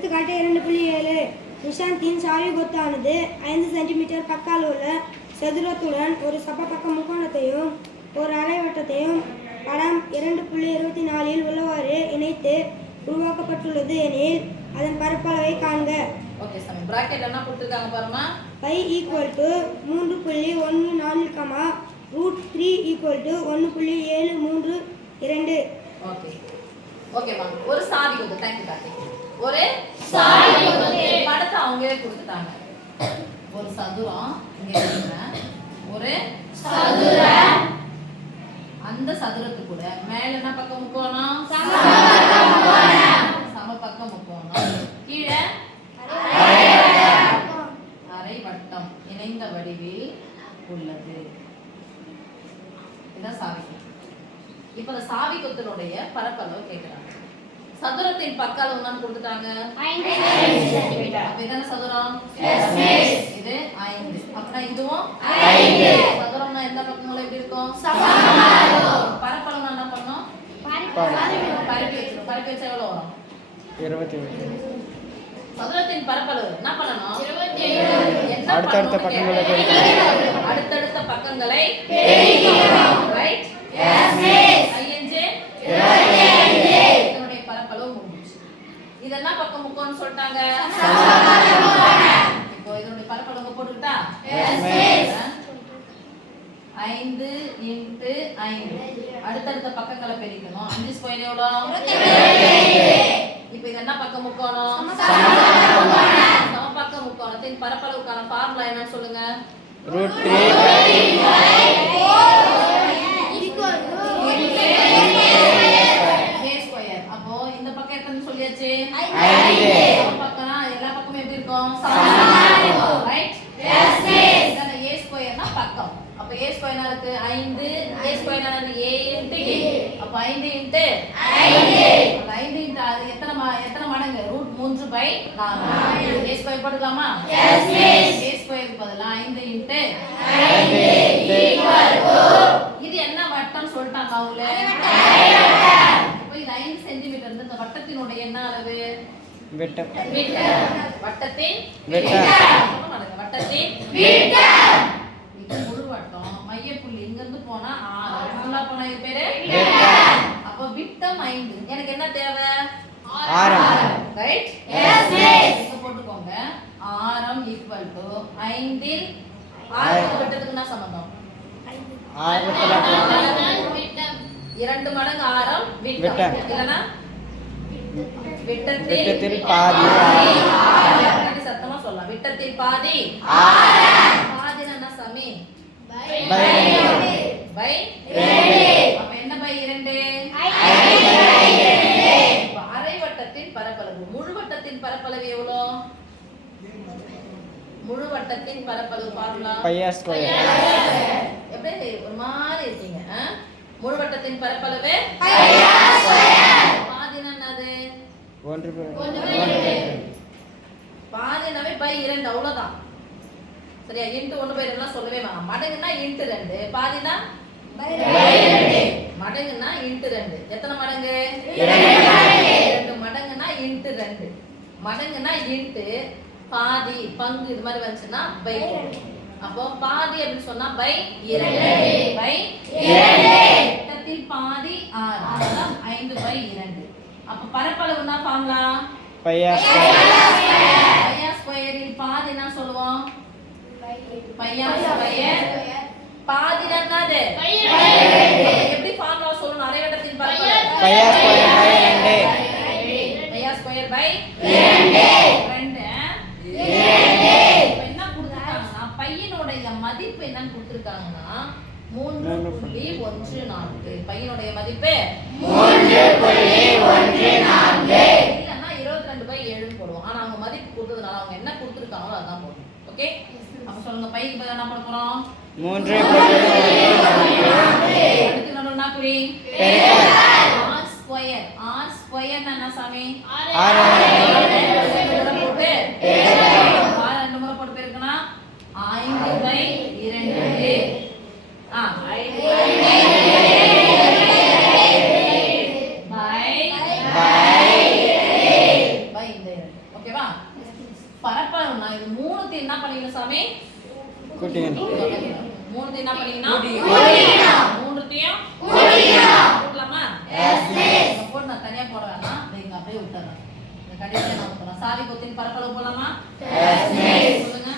எடுத்துக்காட்டு 2.7 நிஷாந்தின் சாவி கொத்தானது 5 சென்டிமீட்டர் பக்க அளவுள்ள சதுரத்துடன் ஒரு சமபக்க முக்கோணத்தையும் ஒரு அரைவட்டத்தையும் படம் 2.24 உள்ளவாறு இணைத்து உருவாக்கப்பட்டுள்ளது எனில் அதன் பரப்பளவை காண்க. ஓகே சாமி, பிராக்கெட் என்ன கொடுத்திருக்காங்க பாருமா. π = 3.14, √3 = 1.732. ஓகே ஓகேமா. ஒரு சாவி கொத்து. Thank you Karthik. ஒரு சாவி கொத்து படத்தை அவங்களே கொடுத்துட்டாங்க. ஒரு சதுரம் இங்க இருக்குங்க. ஒரு சதுரம். அந்த சதுரத்து கூட மேல என்ன பக்கம் முக்கோணம்? சமபக்க முக்கோணம். கீழே அரை வட்டம் இணைந்த வடிவில் உள்ளது. இதான் சாவி. இப்ப இந்த சாவி கொத்தினுடைய பரப்பளவு கேக்குறாங்க. சதுரத்தின் பக்க அளவு என்னன்னு கொடுத்துட்டாங்க? 5 சென்டிமீட்டர். அப்ப இதான சதுரம்? இது 5. அப்பனா இதுவும் 5. சதுரம்னா எந்த பக்கமும் எப்படி இருக்கும்? சமமா இருக்கும். பரப்பளவு என்ன பண்ணனும்? பரப்பி வச்சிரும். பரப்பி வச்சா எவ்வளவு வரும்? 27. சதுரத்தின் பரப்பளவு என்ன பண்ணனும்? 27. அடுத்தடுத்த பக்கங்களை பெருக்கணும். அடுத்தடுத்த பக்கங்களை பெருக்கணும். ரைட்? Yes miss. ஐஎன்ஜி 25. இதனுடைய பரப்பளவு முடிஞ்சிச்சு. இது என்ன பக்கம் முக்கோணம் சொல்லிட்டாங்க? சமபக்க முக்கோணம். இப்போ இதனுடைய பரப்பளவு போட்டுட்டா? Yes miss. 5 × 5. அடுத்தடுத்த பக்கங்களை பெருக்கணும். 5 ஸ்கொயர் எவ்வளவு? 27. இப்போ இது என்ன பக்கம் முக்கோணம்? சமபக்க முக்கோணம். சமபக்க முக்கோணத்தின் பரப்பளவுக்கான ஃபார்முலா என்னன்னு சொல்லுங்க. அப்போ இந்த பக்கம் எத்தனை சொல்லியாச்சு? 5. சமபக்கம்னா எல்லா பக்கமும் எப்படி இருக்கும்? சமமா இருக்கும். ரைட்? Yes miss. இதான a ஸ்கொயர்னா பக்கம். அப்ப a ஸ்கொயர்னா இருக்கு 5. a ஸ்கொயர்னா a × d. அப்ப 5 × 5. அப்ப 5 × அது எத்தனை மடங்கு? √3/4. a ஸ்கொயர் போட்டுக்கலாமா? Yes miss. a ஸ்கொயருக்கு பதிலா 5 × 5 இது என்ன வட்டம் சொல்லிட்டாங்க அவங்களே? இப்போ இது 5 சென்டிமீட்டர். இந்த வட்டத்தினுடைய என்ன அளவு? விட்டம். வட்டத்தின் விட்டம். வட்டத்தின் விட்டம். இது முழு வட்டம். மைய புள்ளி இங்க இருந்து போனா ஆரம். ஃபுல்லா போனா இது பேரு விட்டம். அப்ப விட்டம் 5. எனக்கு என்ன தேவை? ஆரம். ரைட்? Yes miss. இங்க போட்டுக்கோங்க. ஆரம் = 5 இல் ஆரத்துக்கு விட்டத்துக்கு என்ன சம்பந்தம்? 2 மடங்கு ஆரம் விட்டம். இல்லனா விட்டத்தில் பாதி ஆரம். சத்தமா சொல்லலாம். விட்டத்தில் பாதி ஆரம். பாதினா என்ன சாமி? பை 2. அப்ப என்ன பை 2? அரை வட்டத்தின் பரப்பளவு. முழு வட்டத்தின் பரப்பளவு எவ்வளவு? முழு வட்டத்தின் பரப்பளவு ஃபார்முலா πr². எப்படி ஒரு மாதிரி இருக்கீங்க? முழு வட்டத்தின் பரப்பளவு πr². பாதினா என்னது? 1/2. பாதினாவே பை 2 அவ்வளவுதான். சரியா? × 1/2 எல்லாம் சொல்லவே வேணாம். மடங்குனா × 2. பாதினா பை 2. மடங்குனா × 2. எத்தனை மடங்கு? 2 மடங்குனா × 2. மடங்குனா × பாதி பங்கு இது மாதிரி வந்துச்சுன்னா பை 2. அப்போ பாதி அப்படி சொன்னா பை 2. பை 2. வட்டத்தில் பாதி 6. அதான் 5/2. அப்ப பரப்பளவுனா ஃபார்முலா πr². πr² பாதி என்ன சொல்லுவோம்? πr². பாதி என்னது? 2. எப்படி ஃபார்முலா சொல்லணும்? அரை வட்டத்தின் பரப்பளவு πr²/2. என்ன கொடுத்திருக்காங்கன்னா பையனுடைய மதிப்பு என்னன்னு கொடுத்திருக்காங்கன்னா 3.14. பையனுடைய மதிப்பு 3.14. இல்லன்னா 22/7 போடுவோம். ஆனா அவங்க மதிப்பு கொடுத்ததுனால அவங்க என்ன கொடுத்திருக்காங்களோ அதான் போடுவோம். ஓகே? அப்ப சொல்லுங்க பைக்கு பதிலா என்ன பண்ண போறோம்? 3.14. அடுத்து என்ன குறி? r². r² என்ன சாமி? 6 போட்டு 2 முறை போட்டு பெருக்கனா 5/2. 5/2 by ஓகேவா? பரப்பளவுனா இது மூணுத்தையும் என்ன பண்ணிக்கணும் சாமி? கூட்டிக்கணும். மூணுத்தையும் என்ன பண்ணிக்கணும்? கூட்டிக்கணும். மூணுத்தையும் கூட்டிக்கணும். கூட்டலாமா? Yes miss. போடு, நான் தனியா போட வேணாம். இங்க அப்படியே விட்டுறேன். இந்த கடைசியா நான் போறேன். சாவி கொத்தின் பரப்பளவு போலாமா? Yes miss. சொல்லுங்க.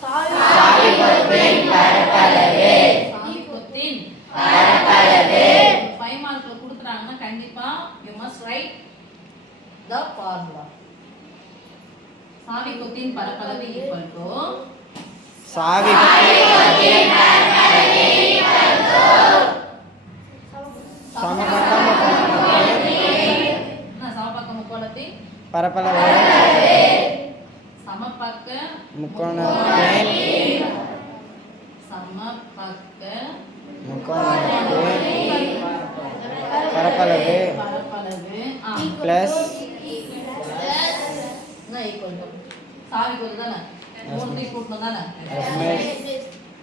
சாவி கொத்தின் பரப்பளவு. சாவி கொத்தின் பரப்பளவு. 5 மார்க்ல கொடுத்துறாங்கன்னா கண்டிப்பா you must write the formula. சாவி கொத்தின் பரப்பளவு ஈக்குவல் டு சாவி கொத்தின் பரப்பளவு ஈக்குவல் டு சமபக்க முக்கோணத்தின் பரப்பளவு சமபக்க முக்கோணத்தின் சமபக்க முக்கோணத்தின் பரப்பளவு பிளஸ் ஈக்குவல் டு சாவி கொத்து தானே? மூணுத்தையும் கூட்டணும் தானே?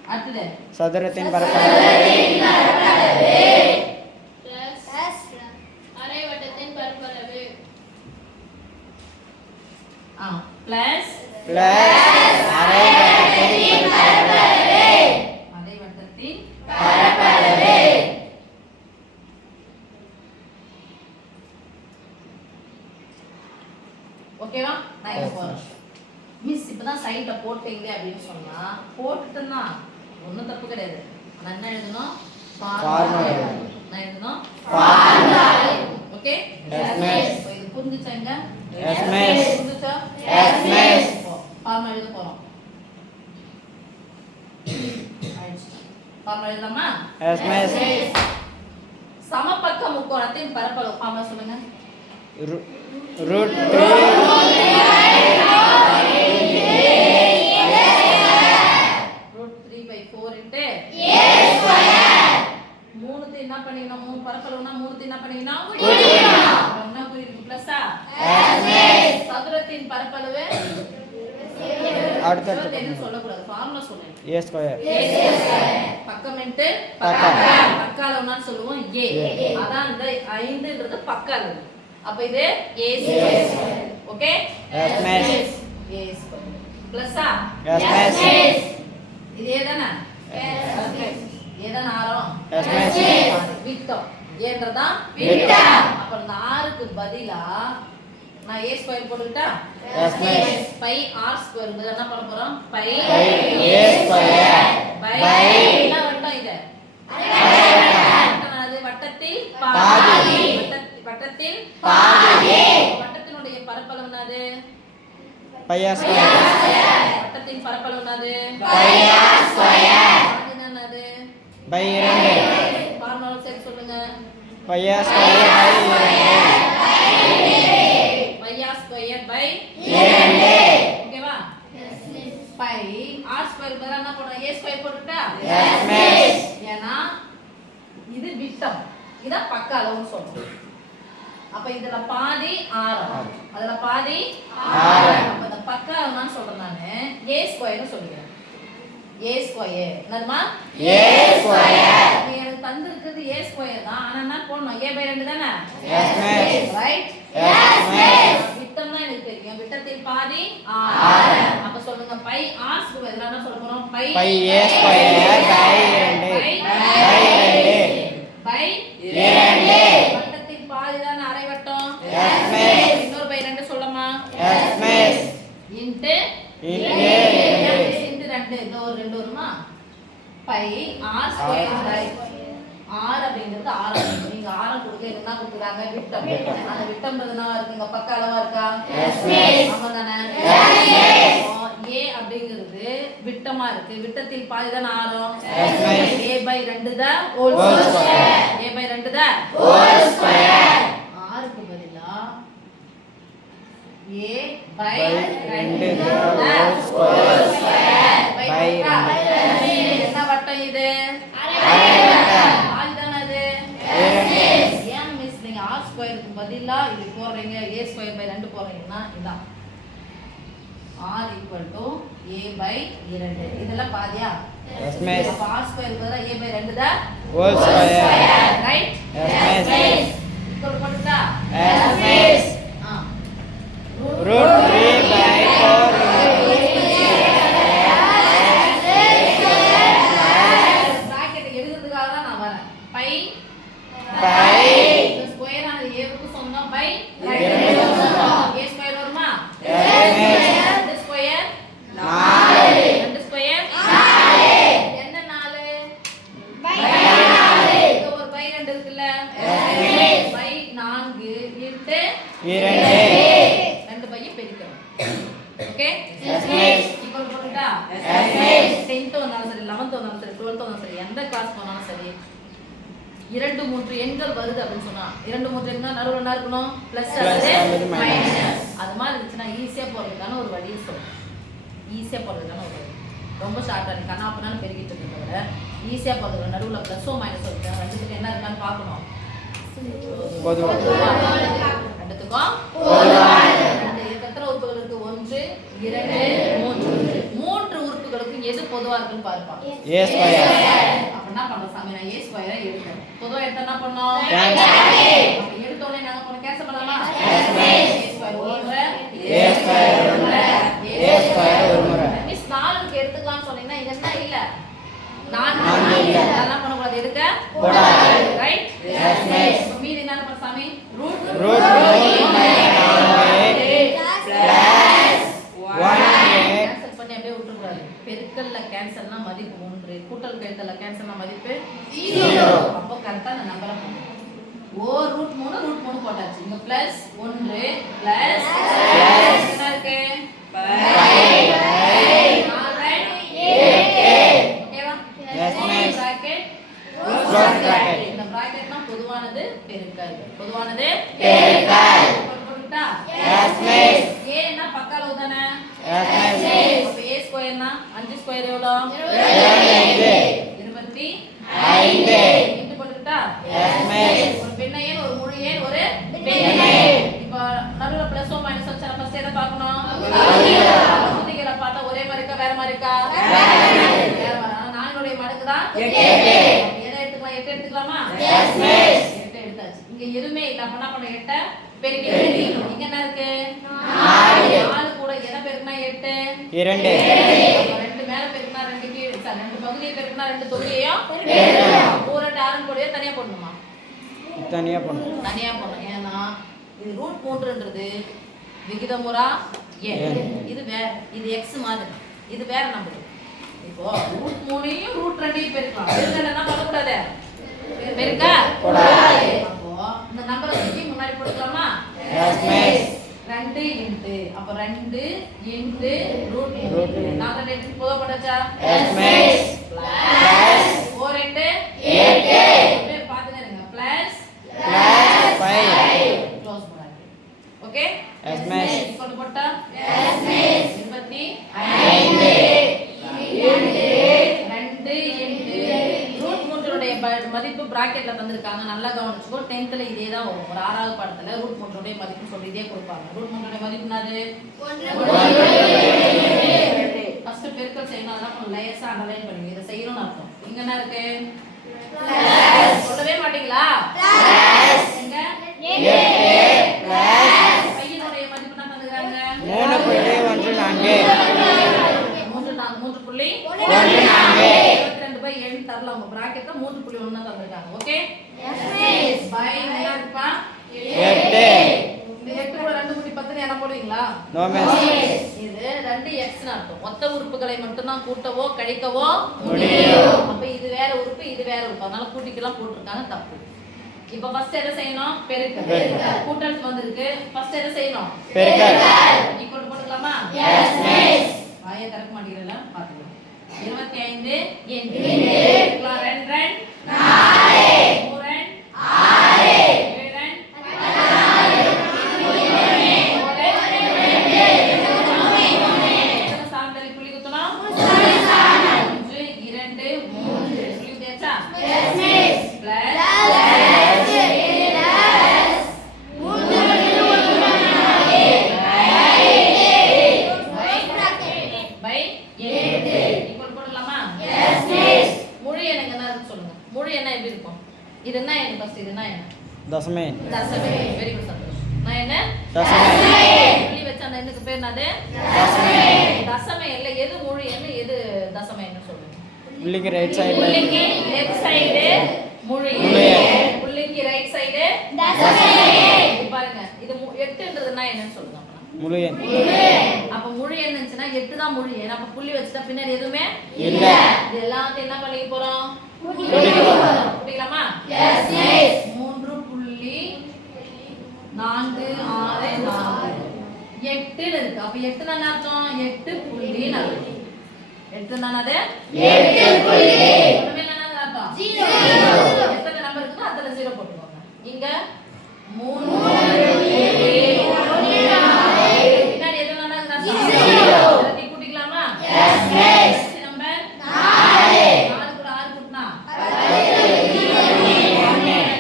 அடுத்தது சதுரத்தின் பரப்பளவு அரைவட்டத்தின் பரப்பளவு பிளஸ் அரைவட்டத்தின் பரப்பளவு அரைவட்டத்தின் பரப்பளவு ஓகேவா? நான் இப்போ போறேன். மிஸ் இப்பதான் சைட்ல போட்டீங்க அப்படின்னு சொன்னா போட்டுட்டேன்னா ஒன்றும் தப்பு கிடையாது. நான் என்ன எழுதணும்? ஃபார்முலா. நான் எழுதணும் ஃபார்முலா. ஓகே? Yes miss. இப்போ இது புரிஞ்சுச்சாங்க? Yes miss. புரிஞ்சுச்சா? Yes miss. ஃபார்முலா எழுத போறோம். ஃபார்முலா எழுதலாமா? Yes miss. சமபக்க முக்கோணத்தின் பரப்பளவு ஃபார்முலா சொல்லுங்க. ரூட் 3 √3/4 இன்டு மூணுத்தை என்ன பண்ணிக்கணும்? மூணு பரப்பளவுனா மூணுத்தை என்ன பண்ணிக்கணும்? என்ன புரியுது? பிளஸ்ஸா? சதுரத்தின் பரப்பளவு அடுத்து என்ன சொல்லக்கூடாது, ஃபார்முலா சொல்லுங்க. a ஸ்கொயர் பக்கம் இன்டு பக்கம். பக்க அளவுன்னு சொல்லுவோம் a. அதான் இந்த 5ன்றது பக்க அளவு. அப்ப இது a square. Okay? Yes miss. a square பிளஸ்ஸா? Yes miss. இது ஏதானே? ஏதான ஆரம்? Yes miss. விட்டம். ஏன்றதா விட்டம். அப்ப இந்த ஆருக்கு பதிலா நான் a ஸ்கொயர் போட்டுக்கிட்டா yes miss. Pi r square பதிலா என்ன பண்ண போறோம்? பை a ஸ்கொயர் பை என்ன வட்டம் இது? அது வட்டத்தில் பாதி. வட்டத்தில் பாதி. வட்டத்தினுடைய பரப்பளவு என்னது? பை a ஸ்கொயர் வட்டத்தின் பரப்பளவு என்னது? பை a ஸ்கொயர் பாதி என்னது? பை 2 ஃபார்முலா சேர்த்து சொல்லுங்க. Pi a square pi r square by 2 ஓகேவா? பை r ஸ்கொயர் பதிலா என்ன போடுறோம்? a ஸ்கொயர் போட்டுட்டா? Yes miss. ஏன்னா இது விட்டம், இத பக்க அளவுன்னு சொல்றோம். அப்ப இதுல பாதி ஆரம், அதுல பாதி ஆரம். அப்ப இந்த பக்க அளவுன்னு சொல்றேன் நானு a ஸ்கொயர்னு சொல்லிக்கிறேன். a ஸ்கொயர் என்னமா? a ஸ்கொயர் நீ எனக்கு தந்திருக்கிறது a ஸ்கொயர் தான். ஆனா என்ன போடணும்? a/2 தானே? Yes miss. Right? Yes miss. விட்டம் தான் எனக்கு தெரியும். விட்டத்தில் பாதி ஆரம். அப்ப சொல்லுங்க பை r ஸ்கொயர் இதெல்லாம் என்ன சொல்ல போறோம்? Pi pi a square by 2 pi 2 வட்டத்தின் பாதி தானே அரைவட்டம். Yes miss. இன்னொரு பை 2 சொல்லமா? Yes miss. இன்டு இன்டு 2 இதோ ஒரு 2 வருமா? Pi r square pi r அப்படிங்கிறது ஆரம். நீங்க ஆரம் கொடுக்க என்ன கொடுக்குறாங்க? விட்டம். அந்த விட்டம்ன்றது என்னவா இருக்கு? இங்க பக்க அளவா இருக்கா? Yes miss. ஆமா தானே? S miss. a அப்படிங்கிறது விட்டமா இருக்கு. விட்டத்தில் பாதி தானே ஆரம். Yes miss. a/2 the whole Whole square. a/2 the whole square r க்கு பதிலா a/2 2 the whole square pi pi என்ன வட்டம் இது? அரைவட்டம். பாதி தானே அது? Yes miss. ஏன் மிஸ் நீங்க r ஸ்கொயருக்கு பதிலா இது போடுறீங்க? a ஸ்கொயர் பை 2 போடுறீங்கன்னா இதான் r = a/2. இதெல்லாம் பாதியா? Yes miss. அப்ப r ஸ்கொயருக்கு பதிலா a/2 the whole square right? Yes miss. Equal போட்டுட்டா? Yes miss. √2 root 3/4 bracket எழுதுறதுக்காக தான் நான் வரேன். பை pi ஸ்கொயர் ஆனது ஏவுக்கு சொந்தம் பை இரண்டுக்கு சொந்தம். a ஸ்கொயர் வருமா? Yes, miss. 2 ஸ்கொயர் 4 2 ஸ்கொயர் என்ன 4 இங்க ஒரு பை 2 இருக்குல்ல பை 4 இன்டு 2 2 பையை பெருக்கணும். Okay Yes, miss. ஈக்குவல் போட்டுட்டா Yes, miss. 10th வந்தாலும் சரி 11th வந்தாலும் சரி 12th வந்தாலும் சரி எந்த கிளாஸ் போனாலும் சரி 2 3 எண்கள் வருது அப்படின்னு சொன்னா 2 3 எண்கள் நடுவுல என்ன இருக்கணும் பிளஸ் Plus அல்லது அல்லது minus. மைனஸ் அது மாதிரி இருந்துச்சுன்னா ஈஸியா போறதுக்கான ஒரு வழியை சொல்றேன். ஈஸியா போறதுக்கான ஒரு வழி. ரொம்ப ஷார்ட்டா நீ கண்ணா பண்ணாலும் பெருகிட்டு இருக்கிறத விட ஈஸியா போறதுக்கு நடுவுல பிளஸோ மைனஸோ இருக்கு ரெண்டுத்துக்கு என்ன இருக்கான்னு பார்க்கணும். பொதுவா ரெண்டுத்துக்கும் ரெண்டு எத்தனை உறுப்புகள் இருக்கு 1 2 3 மூன்று உறுப்புகளுக்கு எது பொதுவா இருக்குன்னு பாருப்பாங்க. a square அப்ப என்ன பண்றோம் சாமி நான் a ஸ்கொயரை எடுக்கிறேன். பொதுவா எடுத்தா என்ன பண்ணோம்? Cancel. அப்ப எடுத்த உடனே நாங்க பண்ண கேன்சல் பண்ணலாமா? Yes, miss. a ஸ்கொயர் ஒரு முறை a square ஒரு முறை a square ஒரு முறை மிஸ் 4க்கு எடுத்துக்கலாம்னு சொன்னீங்கன்னா இது என்ன இல்ல 4 நான்கு இல்ல. அதெல்லாம் பண்ண கூடாது எடுக்க கூடாது. Right Yes, miss. இப்ப மீதி என்ன பண்ண சாமி ரூட் root 3/4 plus 1/8 கேன்சல் பண்ணி அப்படியே விட்டுற கூடாது. பெருக்கல்ல கேன்சல்னா மதிப்பு 1 கூட்டல் கழித்தல்ல கேன்சல்னா மதிப்பு 0 அப்போ கரெக்ட்டா அந்த நம்பரை போடணும். ஓ ரூட் 3 போட்டாச்சு. இங்க பிளஸ் 1 பிளஸ் என்ன இருக்கு 5 ஓகேவா? Yes, miss. bracket Close bracket. இந்த bracketனா பொதுவானது பெருக்கல். பொதுவானது பெருக்கல். போட்டுட்டா? Yes, miss. a னா பக்கால தானே? Yes, miss. அப்ப a ஸ்கொயர்னா 5 ஸ்கொயர் எவ்வளோ? 25 25 இன்டு போட்டுட்டா? Yes, miss. ஒரு பெண்ண ஏன் ஒரு முழு ஏன் ஒரு பெண் ஏன். இப்போ நடுவுல பிளஸோ மைனஸ் வச்சா ஃபர்ஸ்ட் எதை பார்க்கணும்? பகுதிகளை பார்த்தா ஒரே மாதிரி இருக்கா வேற மாதிரி இருக்கா? வேற மாதிரி. ஆனா நான்குடைய மடங்கு தான் 8. எதை எடுத்துக்கலாம்? 8 எடுத்துக்கலாமா? Yes, miss. 8 எடுத்தாச்சு. இங்க எதுவுமே இல்ல. அப்ப என்ன பண்ண 8 பெருக்கி இங்க என்ன இருக்கு? 4 கூட எதை பெருக்கினா 8? 2 2 மேல பெருக்கினா 2 கீழ 2 பகுதியை பெருக்கினா 2 தொகுதியையும் ஒரு டாரன் கூடயே தனியா போடணுமா? தனியா பண்ணணும் தனியா போடணும். ஏன்னா இது ரூட் 3ன்றது விகிதமுறா எண். இது வேற இது x மாதிரி. இது வேற நம்பர். இப்போ ரூட் 3யும் ரூட் 2யும் பெருக்கலாம். பெருக்கல என்ன பண்ண கூடாது? பெருக்க கூடாது. அப்போ இந்த நம்பரை தூக்கி முன்னாடி போட்டுக்கலாமா? Yes, miss. 2 இன்டு அப்ப 2 இன்டு ரூட் 3 நாங்க 2 போக போட்டாச்சா? Yes, miss. பிளஸ் 4 இன்டு 8 அப்படியே பாத்துங்க இருங்க பிளஸ் Plus 5 க்ளோஸ் பண்ணாங்க. ஓகே? Yes, miss. கொண்டு போட்டா? Yes, miss. 25 2 இன்டு ரூட் 3 மதிப்பு பிராக்கெட்ல தந்திருக்காங்க. நல்லா கவனிச்சுக்கோ. 10th இதே தான் வரும். ஒரு 6வது பாடத்துல ரூட் 3 மதிப்பு சொல்லி இதே கொடுப்பாங்க. ரூட் 3 மதிப்பு என்னது? 1 ஃபர்ஸ்ட் பெருக்கல் செய்யணும். அதெல்லாம் கொஞ்சம் லேசா அண்டர்லைன் பண்ணுங்க. இத செய்யணும்னு அர்த்தம். இங்க என்ன இருக்கு? பிளஸ் சொல்லவே மாட்டீங்களா? பிளஸ் எங்க? 8 plus பையனுடைய மதிப்பு என்ன தந்துறாங்க? 3.14 தரல. உங்க பிராக்கெட்ல 3.1 தான் தந்திருக்காங்க. ஓகே? Yes miss. பை என்ன இருப்பா? 8 இந்த 8 கூட 2 கூட்டி 10 என்ன போடுவீங்களா? No, miss. இது 2x ன்னு அர்த்தம். மொத்த உறுப்புகளை மட்டும் தான் கூட்டவோ கழிக்கவோ முடியும். அப்ப இது வேற உறுப்பு இது வேற உறுப்பு. அதனால கூட்டிக்கலாம் போட்டுருக்காங்க தப்பு. இப்போ ஃபர்ஸ்ட் எதை செய்யணும்? பெருக்கல். கூட்டல் வந்திருக்கு. ஃபர்ஸ்ட் எதை செய்யணும்? பெருக்கல். ஈக்குவல் போட்டுக்கலாமா? Yes, miss. வாயை திறக்க மாட்டீங்கல பாத்துக்கலாம். 25 இன்டு 2 2 4 3 6 இது என்ன என்ன ஃபர்ஸ்ட் இது என்ன என்ன தசமே தசமே வெரி குட் சந்தோஷ் நான் என்ன தசமே புள்ளி வச்ச அந்த எண்ணுக்கு பேர் என்னது? தசம எண்ல எது முழு எண், எது தசம எண்ணு சொல்லுங்க. புள்ளிக்கு ரைட் சைடு புள்ளிக்கு லெஃப்ட் சைடு முழு முழு எண், எண். புள்ளிக்கு ரைட் சைடு தசம எண். இது பாருங்க, இது 8ன்றதுன்னா என்னன்னு சொல்லுங்க அப்ப. முழு எண். அப்ப முழு எண் இருந்துச்சுன்னா 8 தான் முழு எண். அப்ப புள்ளி வச்சுட்டா பின்னாடி எதுவுமே இல்ல. இது எல்லாத்தையும் என்ன பண்ணிக்க போறோம்? கூட்டிக்கலாமா? 3.464 8 இருக்கு. அப்ப 8 என்ன அர்த்தம்? 8 புள்ளி 4. 8 என்னது? 8 புள்ளி. ஒண்ணுமே என்னது அர்த்தம்? 0. எத்தனை நம்பர் இருக்குதோ அத்தனை 0 போட்டுக்கோங்க. இங்க 3 பின்னாடி எது என்னது அர்த்தம்? 0. நீ கூட்டிக்கலாமா? Yes miss. நம்பர் 4. 4 கூட 6 கூட்டினா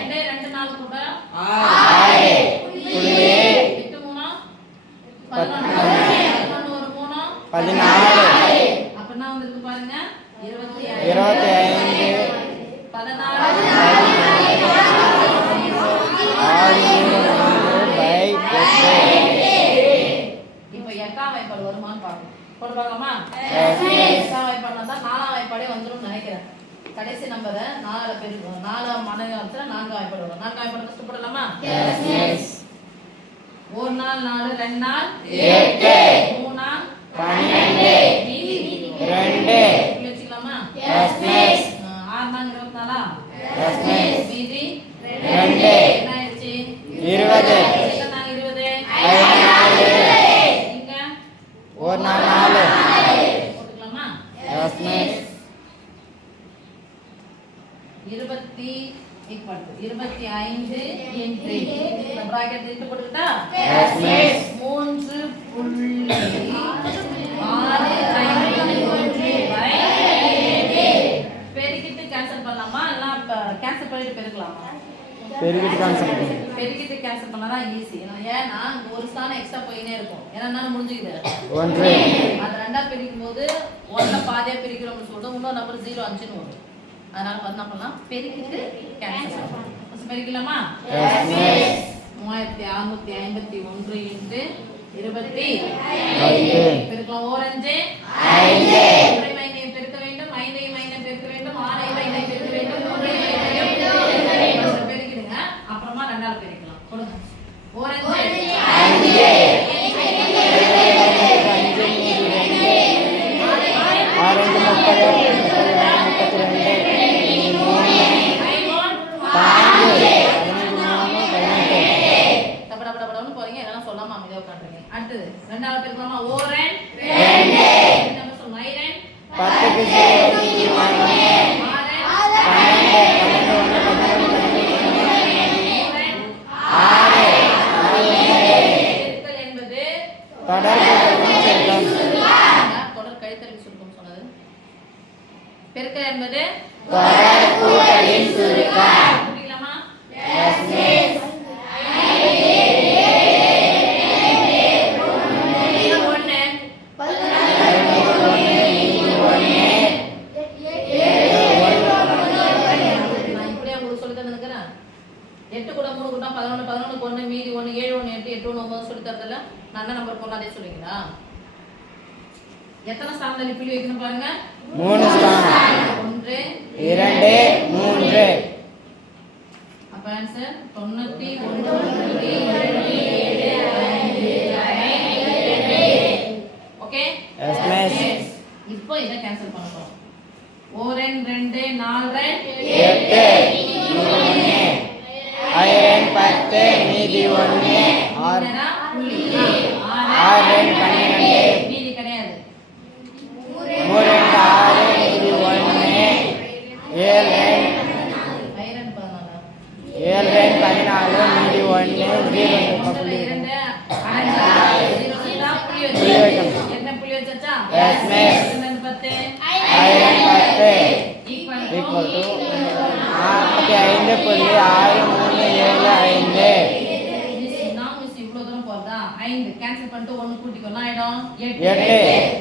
2 4 கூட 6 புள்ளி 8 3 11 ஒரு 3 14 அப்ப என்ன வந்திருக்கு பாருங்க 25 16 இப்போ 8ஆம் வாய்ப்பாடு வருமான்னு பார்க்கணும். போட்டு பார்க்கலாமா? 8ஆம் வாய்ப்பாடுனா தான் 4ஆம் வாய்ப்பாடே வந்துரும்னு நினைக்கிறேன். கடைசி நம்பரை 4 பெருக்கணும். 4 மடங்கு வச்சா 4ஆம் வாய்ப்பாடு வரும். 4ஆம் வாய்ப்பாடு ஃபர்ஸ்ட் போடலாமா? ஒரு நாள் 4 2 நாள் 8 3 நாள் 12 மீதி 2 வச்சுக்கலாமா? Yes miss. 6 நாள் 24 எஸ் மிஸ். மீதி 2 என்ன ஆயிடுச்சு? 20 எத்தனை நாள் 20? 14 இங்க ஒரு நாள் 4 போட்டுக்கலாமா? Yes miss. 25 into இந்த bracket இட்டு போட்டுக்கிட்டா? Yes miss. 3.651/8 பெருக்கிட்டு கேன்சல் பண்ணலாமா? இல்ல கேன்சல் பண்ணிட்டு பெருக்கலாமா? பெருகிட்டு கான்செப்ட் பெருக்கிட்டு கேன்சல் பண்ணா தான் ஈஸி. ஏன்னா இங்க ஒரு ஸ்தானம் எக்ஸ்ட்ரா போயினே இருக்கும். ஏன்னா நான் முடிஞ்சுக்குது. 1 அது ரெண்டா பிரிக்கும் போது 1ல பாதியா பிரிக்கிறோம்னு சொல்லிட்டு இன்னொரு நம்பர் 0 5ன்னு வரும். அதனால என்ன பண்ணலாம்? பெருக்கிட்டு கேன்சல் பண்ணலாம். ஃபர்ஸ்ட் பெருக்கலாமா? Yes miss. 3651 into 25 பெருக்கலாம். ஓரஞ்சு 5 3 பெருக்க வேண்டும். 5 பெருக்க வேண்டும். 6 பெருக்க வேண்டும். 3 ஃபர்ஸ்ட் பெருக்கிடுங்க. அப்புறமா ரெண்டால பெருக்கலாம். கொடுங்க. ஓரஞ்சு 5 ஆரஞ்சு தப்படப்படப்படன்னு போறீங்க. இதெல்லாம் சொல்லாம அமைதியா உட்கார்றீங்க. அடுத்து ரெண்டாவது பெருக்கலாமா? ஓரன் 2 என்ன சொல்லணும்? ஐரன் 10 தொடர் கழித்தல் சுருக்கம் சொன்னது. பெருக்கல் என்பது தொடர் கூட்டலின் சுருக்கம். கூட்டிக்கலாமா? Yes miss. 8 கூட 3 கூட்டா 11 11 1 மீதி 1 7 1 8 8 1 9 சொல்லி தரதுல நான் என்ன நம்பர் போடணும் அதே சொல்லுவீங்களா? எத்தனை ஸ்தானத்துல புள்ளி வைக்கணும் பாருங்க. 3 ஸ்தானம். 1 2 3. அப்ப ஆன்சர் 91.275. ஓகே? Yes miss. இப்போ இத கேன்சல் பண்ண போறோம். ஓரன் 2 4 8 ஐரன் 10 மீதி 1 6 6 12 மீதி கிடையாது. 3 6 மீதி 1 7 ஐரன் 14 7 14 மீதி 1 0 என்ன புள்ளி வச்சா? Yes miss. 10 iron 10 equal to 45.635. இவ்வளவு தூரம் போறதா? 5 கேன்சல் பண்ணிட்டு 1 கூட்டிக்கோ. என்ன ஆயிடும்? 8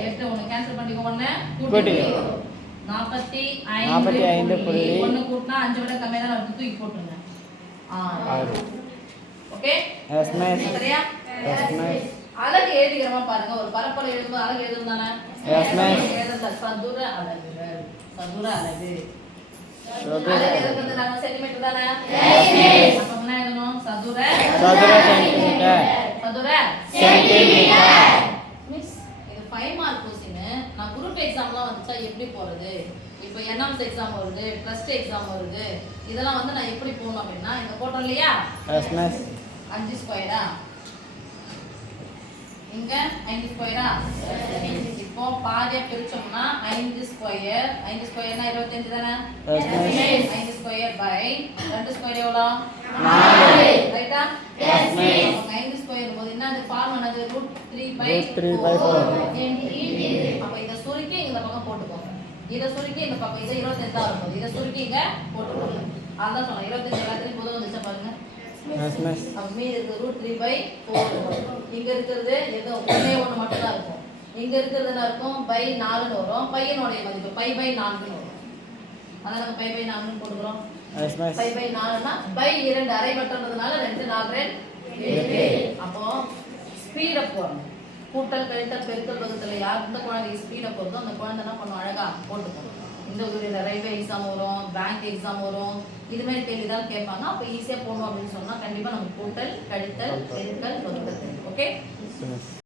8 1 கேன்சல் பண்ணிக்கோ. 1 கூட்டிக்கோ. 45. 1 கூட்டினா 5 விட கம்மியா தான் வருது. தூக்கி போட்டுருங்க. 6. ஓகே? Yes miss. சரியா? Yes miss. அழகு எழுதிக்கிறோமா பாருங்க. ஒரு பரப்பளவு எழுதும்போது அழகு எழுதணும் தானே? Yes, ma'am. எழுதல. சதுர அலகுகள். சதுர அலகு. சதுர அலகு அலகு. எதுக்கு நாங்க சென்டிமீட்டர் தானே? அப்ப என்ன எழுதணும்? சதுர சென்டிமீட்டர். சதுர சென்டிமீட்டர். மிஸ் இது 5 மார்க் क्वेश्चन. நான் குரூப் எக்ஸாம்லாம் வந்துச்சா எப்படி போறது? இப்போ என்எம்ஸ் எக்ஸாம் வருது, ட்ரஸ்ட் எக்ஸாம் வருது. இதெல்லாம் வந்து நான் எப்படி போகணும் அப்படின்னா இங்க போட்டோம் இல்லையா? Yes miss. 5 ஸ்கொயரா? இங்க 5 ஸ்கொயரா? இப்போ பாதியா பிரிச்சோம்னா 5 ஸ்கொயர். 5 ஸ்கொயர்னா 25 தானே? Yes, miss. 5 square by 2 square எவ்வளோ? 4. ரைட்டா? Yes, miss. அப்ப 5 ஸ்கொயர் போது என்ன அது ஃபார்ம் என்னது? √3/4. அப்ப இத சுருக்கி இந்த பக்கம் போட்டுக்கோங்க. இத சுருக்கி இந்த பக்கம் இது 25 தான் இருக்கும். இத சுருக்கி இங்க போட்டுக்கோங்க. அதான் சொன்னேன் 25 எல்லாத்தையும் பொதுவா வந்துச்சா பாருங்க. Yes miss. அப்ப மீதி இருக்கு √3/4. இங்க இருக்கிறது ஏதோ ஒண்ணே ஒண்ணு மட்டும் தான் இருக்கும். இங்க இருக்கிறது என்ன இருக்கும்? பை 4ன்னு வரும். பையனுடைய மதிப்பு π/4ன்னு வரும். அதான் நம்ம π/4ன்னு போடுறோம். Yes miss. π/4னா பை 2 அரைவட்டம்ன்றதுனால 2 4 8. அப்போ ஸ்பீட போடணும். கூட்டல் கழித்தல் பெருக்கல் வகுத்தல் யார் இந்த குழந்தைக்கு ஸ்பீட போறதோ அந்த குழந்தை என்ன பண்ணும்? அழகா போட்டுக்கணும். இந்த ஒரு ரயில்வே எக்ஸாம் வரும், பேங்க் எக்ஸாம் வரும். இது மாதிரி கேள்வி தான் கேட்பாங்க. அப்போ ஈஸியா போடணும் அப்படின்னு சொன்னா கண்டிப்பா நம்ம கூட்டல் கழித்தல் பெருக்கல் வகுத்தல். ஓகே? Yes miss.